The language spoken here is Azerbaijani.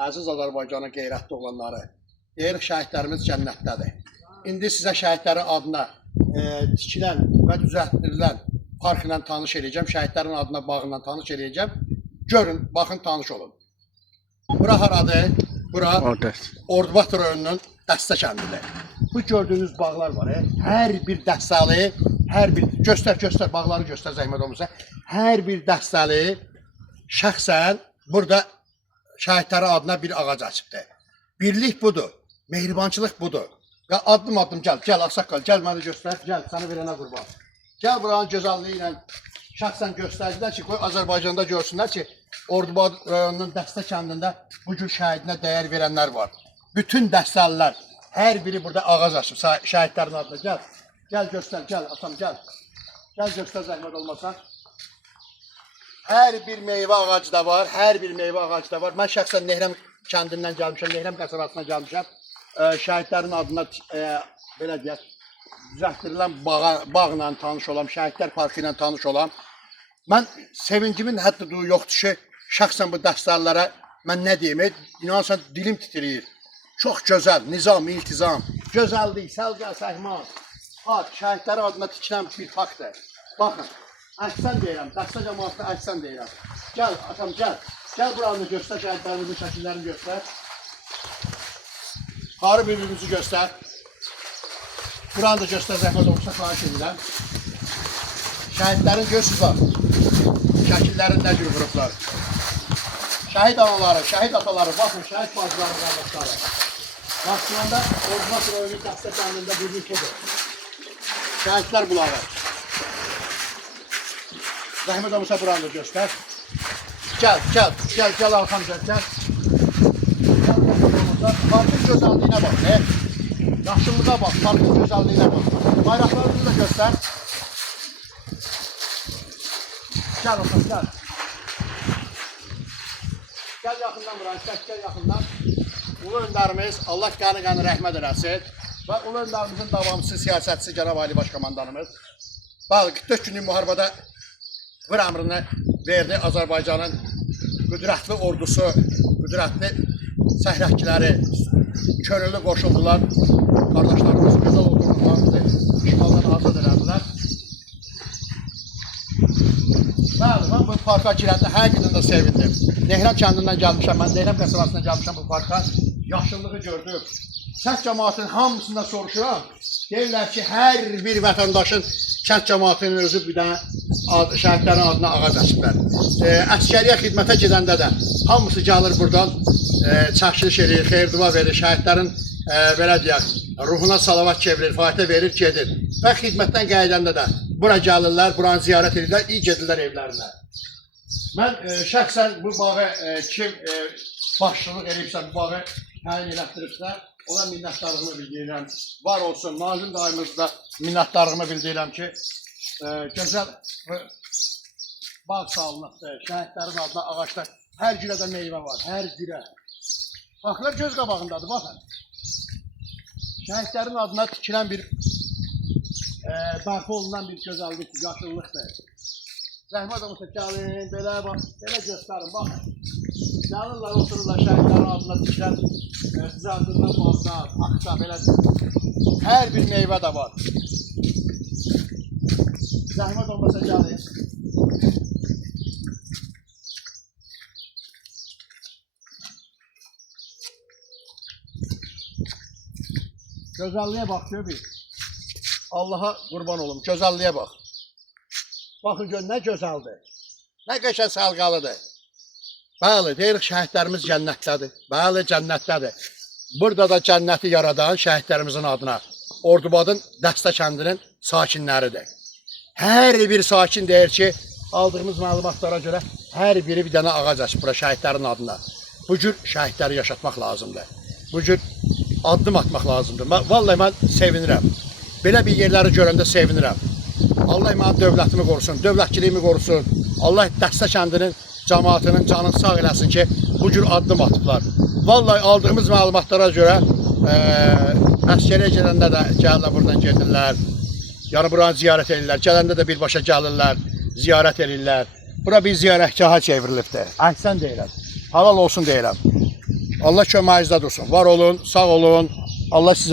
Əziz Azərbaycanın qeyrətli olanları, deyirik şəhidlərimiz cənnətdədir. İndi sizə şəhidlərin adına tikilən və düzəltdirilən park ilə tanış edəcəm. Şəhidlərin adına bağla tanış edəcəm. Görün, baxın, tanış olun. Bura haradır? Bura Ordubad rayonunun Dəstə kəndidir. Bu gördüyünüz bağlar var. Hər bir dəstəli, hər bir göstər bağları göstər zəhmət olmasa. Hər bir dəstəli şəxsən burada şəhidlərin adına bir ağac açıbdır. Birlik budur, mehribançılıq budur. Və addım gəl ağsaqqal, gəl məni göstər, gəl səni verənə qurban. Gəl buranın gözəlliyi ilə şəxsən göstərdilər ki, qoy Azərbaycanda görsünlər ki, Ordubad rayonunun Dəstə kəndində bu cür şəhidinə dəyər verənlər var. Bütün dəstəlilər, hər biri burada ağac açıb şəhidlərin adına. Gəl, gəl göstər, gəl atam, gəl. Gəl göstər zəhmət olmasa. Hər bir meyvə ağacı da var, hər bir meyvə ağacı da var. Mən şəxsən Nehrəm kəndindən gəlmişəm, Nehrəm qəsəbəsindən gəlmişəm. Şəhidlərin adına, belə deyək, düzəltdirilən bağla tanış olam, şəhidlər parkı ilə tanış olam. Mən sevincimin həddi yoxdur ki, şəxsən bu dəstələrə mən nə deyim, inanırsan dilim titriyir. Çox gözəl, nizam, iltizam, gözəllik, səlqə, səhman. Park, şəhidlərin adına tikilən bir parkdır. Baxın, əksən deyirəm, dəstə cəmaatına əksən deyirəm. Gəl, atam, gəl. Gəl buranı göstər, şəhidlərimizin şəkillərini göstər. Qarı bir-birimizi göstər. Buranı da göstər, zəhmət olursa xahiş edirəm. Şəhidlərin görsüz var. Şəkillərini nə cür vurublar. Şəhid anaları, şəhid ataları, baxın, şəhid bacıları, qardaşları. Başlayanda Ordubad rayonu Dəstə kəndində birlik budur. Şəhidlər bulağı. Zəhmət olursa buranı da göstər. Gəl, arxam gəl. Parkın gözəlliyinə bax, yaşıllığa bax, parkın gözəlliyinə bax. Bayraqlarını da göstər. Gəl ortam, gəl. Gəl yaxından buranı, gəl yaxından. Ulu öndərimiz, Allah qəni rəhmət eləsin və ulu öndərimizin davamçısı, siyasətçisi Cənab Ali Baş Komandanımız 44 günlük müharibədə bir əmrini verdi Azərbaycanın qüdrətli ordusu, qüdrətli səhrəkçiləri, könüllü qoşuldular, qardaşlarımız gözəl oturdular, işğaldan azad elədilər. Bəli, mən bu parka girəndə həqiqətən də sevindim. Nehrəm kəndindən gəlmişəm, mən Nehrəm qəsəbəsindən gəlmişəm bu parka. Yaşıllığı gördüm. Kənd cəmaatının hamısından soruşuram. Deyirlər ki, hər bir vətəndaşın kənd cəmaatının özü bir dənə şəhidlərin adına ağac açıblar. Əskəriyə xidmətə gedəndə də hamısı gəlir buradan çəkiliş edir, xeyir-dua verir, şəhidlərin belə deyək, ruhuna salavat çevirir, fatihə verir, gedir. Və xidmətdən qayıdanda da bura gəlirlər, buranı ziyarət edirlər, iyi gedirlər evlərinə. Mən şəxsən bu bağı kim başçılıq edibsə, bu bağı təyin elətdiribsə, ona minnətdarlığımı bildirirəm. Var olsun, nazim daimimizdə minnətdarlığımı bildirirəm ki, gözəl bağ salınıbdır, şəhidlərin adına ağaçlar, hər gülə də meyvə var, hər gülə. Baxlar göz qabağındadır, baxın. Şəhidlərin adına tikilən bir bərpa olunan bir gözəllik, yaşıllıqdır. Zəhmət olmasa gəlin, belə bax, belə göstərin, baxın. Gəlirlər, otururlar şəhidlərin adına tikilən düzəldirilən bağlar, akta, belə hər bir meyvə də var. Zəhmət olmasa gəlin. Gözəlliyə bax, görür. Allaha qurban olum, gözəlliyə bax. Baxın gör, nə gözəldir, nə qəşəng səlqalıdır. Bəli, deyirik şəhidlərimiz cənnətdədir. Bəli, cənnətdədir. Burada da cənnəti yaradan şəhidlərimizin adına Ordubadın Dəstə kəndinin sakinləridir. Hər bir sakin deyir ki, aldığımız məlumatlara görə hər biri bir dənə ağac açıb bura şəhidlərin adına. Bu cür şəhidləri yaşatmaq lazımdır. Bu cür addım atmaq lazımdır. Vallahi mən sevinirəm. Belə bir yerləri görəndə sevinirəm. Allah mənim dövlətimi qorusun, dövlətçiliyimi qorusun. Allah Dəstə kəndinin cəmaatının canını sağ eləsin ki, bu cür addım atıblar. Vallahi aldığımız məlumatlara görə əskəriyə gedəndə də gəlirlər, buradan gedirlər. Yəni buranı ziyarət edirlər. Gələndə də birbaşa gəlirlər, ziyarət edirlər. Bura bir ziyarətgaha çevrilibdir. Əhsən deyirəm. Halal olsun deyirəm. Allah köməyinizdə dursun. Var olun, sağ olun. Allah sizi